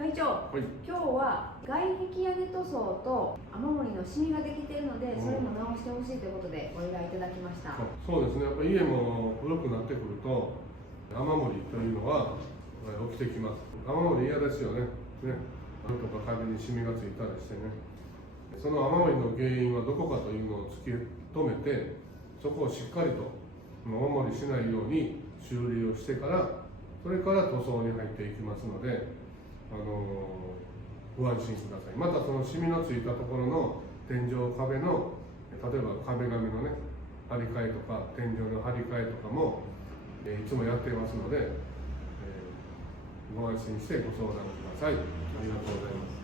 会長、はい、今日は外壁屋根塗装と雨漏りのシミができているので、それも直してほしいということでご依頼いただきました。そうですね、やっぱり家も古くなってくると雨漏りというのは起きてきます。雨漏り嫌ですよね。なんとか壁にシミがついたりしてね。その雨漏りの原因はどこかというのを突き止めて、そこをしっかりと雨漏りしないように修理をしてから、それから塗装に入っていきますので、ご安心ください。またそのシミのついたところの天井壁の、例えば壁紙のね張り替えとか天井の張り替えとかも、いつもやっていますので、ご安心してご相談ください。ありがとうございます。